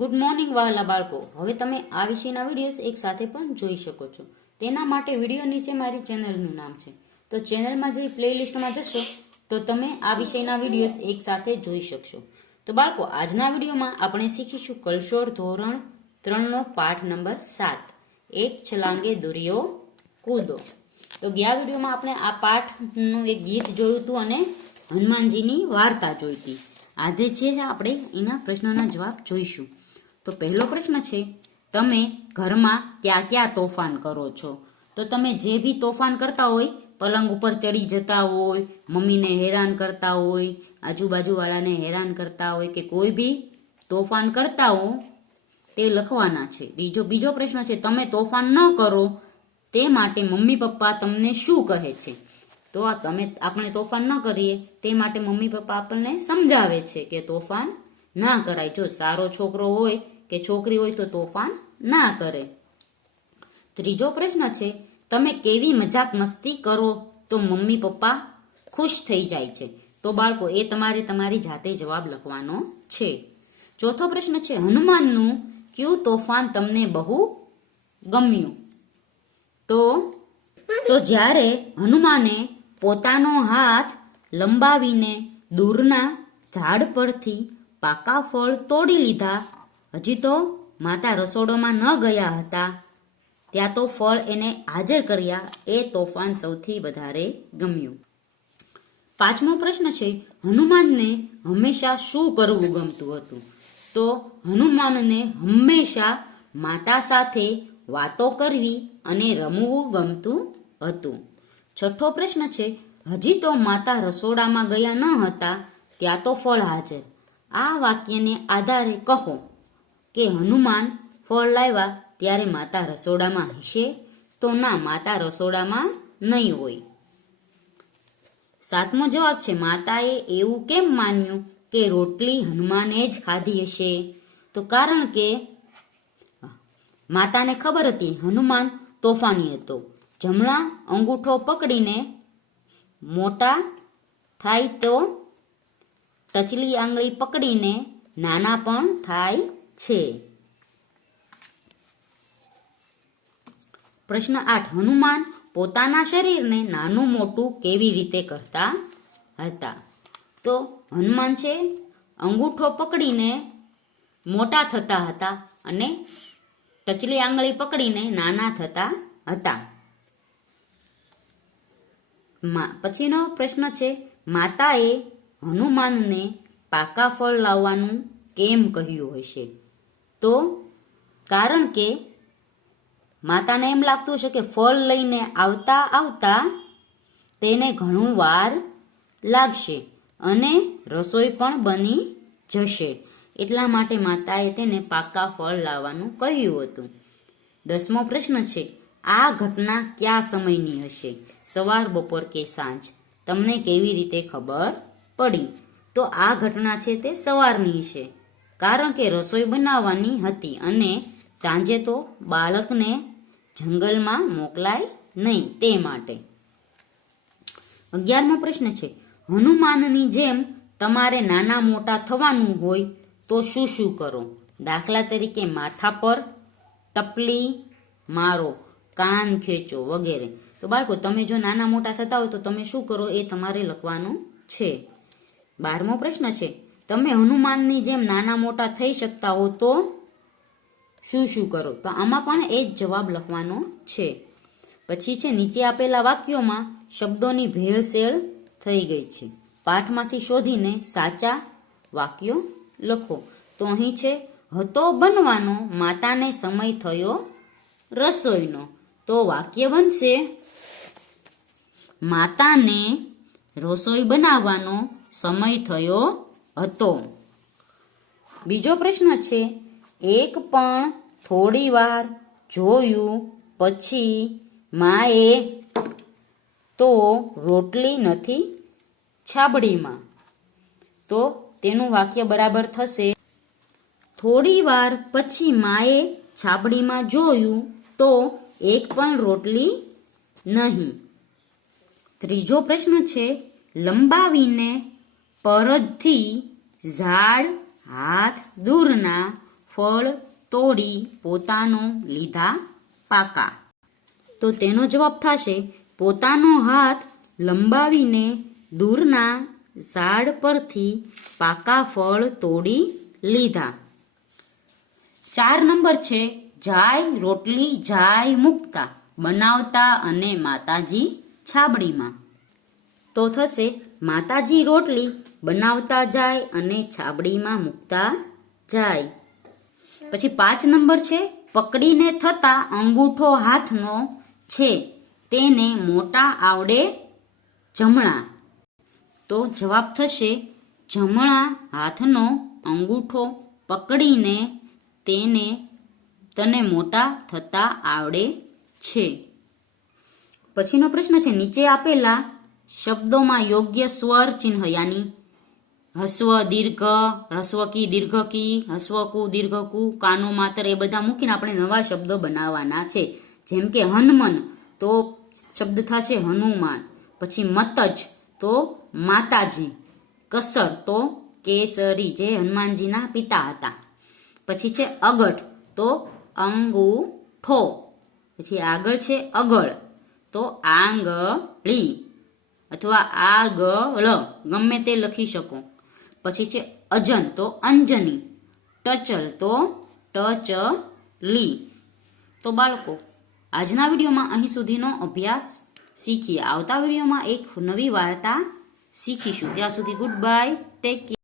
Good morning વહાલા બાળકો. હવે તમે આ વિષયના વિડીયોઝ એક સાથે પણ જોઈ શકો છો. તેના માટે વિડીયો નીચે મારી ચેનલનું નામ છે, તો ચેનલમાં જઈ પ્લેલિસ્ટમાં જશો તો તમે આ વિષયના વિડીયોઝ એક સાથે જોઈ શકશો. તો બાળકો, આજના વિડીયોમાં આપણે શીખીશું કલશોર ધોરણ 3નો પાઠ નંબર 7, એક છલાંગે દોરીઓ કૂદો. તો ગયા વિડીયોમાં આપણે આ પાઠનું એક ગીત જોયું હતું અને હનુમાનજીની વાર્તા જોઈ હતી. આજે છે આપણે એના પ્રશ્નોના જવાબ જોઈશું. તો પહેલો પ્રશ્ન છે, તમે ઘરમાં ક્યાં ક્યાં તોફાન કરો છો? તો તમે જે બી તોફાન કરતા હોય, પલંગ ઉપર ચડી જતા હોય, મમ્મીને હેરાન કરતા હોય, આજુબાજુવાળાને હેરાન કરતા હોય કે કોઈ બી તોફાન કરતા હો તે લખવાના છે. બીજો પ્રશ્ન છે, તમે તોફાન ન કરો તે માટે મમ્મી પપ્પા તમને શું કહે છે? તો આપણે તોફાન ન કરીએ તે માટે મમ્મી પપ્પા આપણને સમજાવે છે કે તોફાન ના કરાય. જો સારો છોકરો હોય કે છોકરી હોય તો તોફાન ના કરે. ત્રીજો પ્રશ્ન છે, તમે કેવી મજાક મસ્તી કરો તો મમ્મી પપ્પા ખુશ થઈ જાય છે? તો બાળકો, એ તમારે તમારી જાતે જવાબ લખવાનો છે. ચોથો પ્રશ્ન છે, હનુમાનનું કયું તોફાન તમને બહુ ગમ્યું? તો જ્યારે હનુમાને પોતાનો હાથ લંબાવીને દૂરના ઝાડ પરથી પાકા ફળ તોડી લીધા, હજી તો માતા રસોડામાં ન ગયા હતા, ત્યાં તો ફળ એને હાજર કર્યા, એ તોફાન સૌથી વધારે ગમ્યું. પાંચમો પ્રશ્ન છે, હનુમાનને હંમેશા શું કરવું ગમતું હતું? તો હનુમાનને હંમેશા માતા સાથે વાતો કરવી અને રમવું ગમતું હતું. છઠ્ઠો પ્રશ્ન છે, હજી તો માતા રસોડામાં ગયા ન હતા, ત્યાં તો ફળ હાજર. આ વાક્યને આધારે કહો કે હનુમાન ફળ લાવ્યા ત્યારે માતા રસોડામાં હશે? તો ના, માતા રસોડામાં નહીં હોય. સાતમો જવાબ છે, માતાએ એવું કેમ માન્યું કે રોટલી હનુમાને જ ખાધી હશે? તો કારણ કે માતાને ખબર હતી હનુમાન તોફાની હતો. જમણા અંગૂઠો પકડીને મોટા થાય તો ટચલી આંગળી પકડીને નાના પણ થાય છે. પ્રશ્ન 8, હનુમાન પોતાના શરીરને નાનું મોટું કેવી રીતે કરતા હતા? તો હનુમાન છે અંગૂઠો પકડીને મોટા થતા હતા અને ટચલી આંગળી પકડીને નાના થતા હતા. પછીનો પ્રશ્ન છે, માતાએ હનુમાનને પાકા ફળ લાવવાનું કેમ કહ્યું હશે? તો કારણ કે માતાને એમ લાગતું હશે કે ફળ લઈને આવતા આવતા તેને ઘણું વાર લાગશે અને રસોઈ પણ બની જશે, એટલા માટે માતાએ તેને પાકા ફળ લાવવાનું કહ્યું હતું. 10મો પ્રશ્ન છે, આ ઘટના કયા સમયની હશે? સવાર, બપોર કે સાંજ? તમને કેવી રીતે ખબર પડી? તો આ ઘટના છે તે સવારની છે, કારણ કે રસોઈ બનાવવાની હતી અને સાંજે તો બાળકને જંગલમાં મોકલાય નહીં તે માટે. 11મો પ્રશ્ન છે, હનુમાનની જેમ તમારે નાના મોટા થવાનું હોય તો શું શું કરો? દાખલા તરીકે માથા પર ટપલી મારો, કાન ખેંચો વગેરે. તો બાળકો, તમે જો નાના મોટા થતા હોય તો તમે શું કરો એ તમારે લખવાનું છે. 12મો પ્રશ્ન છે, તમે હનુમાનની જેમ નાના મોટા થઈ શકતા હો તો શું શું કરો? તો આમાં પણ એ જ જવાબ લખવાનો છે. પછી છે, નીચે આપેલા વાક્યોમાં શબ્દોની ભેળસેળ થઈ ગઈ છે, પાઠમાંથી શોધીને સાચા વાક્યો લખો. તો અહીં છે, હતો બનવાનો, માતાને સમય થયો રસોઈનો. તો વાક્ય બનશે, માતાને રસોઈ બનાવવાનો સમય થયો હતો. બીજો પ્રશ્ન છે, એક પણ થોડી વાર જોયું પછી માએ તો રોટલી નથી છાબડીમાં. તો તેનું વાક્ય બરાબર થશે, થોડી વાર પછી માએ છાબડીમાં જોયું તો એક પણ રોટલી નહીં. ત્રીજો પ્રશ્ન છે, લંબાવીને પરતથી ઝાડ હાથ દૂરના ફળ તોડી પોતાનો લીધા પાકા. તો તેનો જવાબ થશે પોતાનો હાથ લંબાવીને દૂરના ઝાડ પરથી પાકા ફળ તોડી લીધા. 4 નંબર છે જાય રોટલી જાય મુકતા બનાવતા અને માતાજી છાબડીમાં. તો થશે માતાજી રોટલી બનાવતા જાય અને છાબડીમાં મૂકતા જાય. પછી 5 નંબર છે પકડીને થતા અંગૂઠો હાથનો છે તેને મોટા આવડે જમણા. તો જવાબ થશે જમણા હાથનો અંગૂઠો પકડીને તને મોટા થતા આવડે છે. પછીનો પ્રશ્ન છે નીચે આપેલા શબ્દોમાં યોગ્ય સ્વર ચિહ્ન યાની હસ્વ દીર્ઘ, હસ્વ કી દીર્ઘ કી, હસ્વ કુ દીર્ઘ કુ, કાનો માતર એ બધા મૂકીને આપણે નવા શબ્દો બનાવવાના છે. જેમ કે હનુમન તો શબ્દ થશે હનુમાન. પછી મતજ તો માતાજી, કસર તો કેસરી જે હનુમાનજીના પિતા હતા. પછી છે અગઠ તો અંગૂઠો. પછી આગળ છે અગળ તો આંગળી અથવા આગળ ગમે તે લખી શકો. પછી છે અજન તો અંજની, ટચલ તો ટચલી. તો બાળકો આજના વિડીયોમાં અહીં સુધીનો અભ્યાસ શીખીએ. આવતા વિડીયોમાં એક નવી વાર્તા શીખીશું. ત્યાં સુધી ગુડ બાય, ટેક કેર.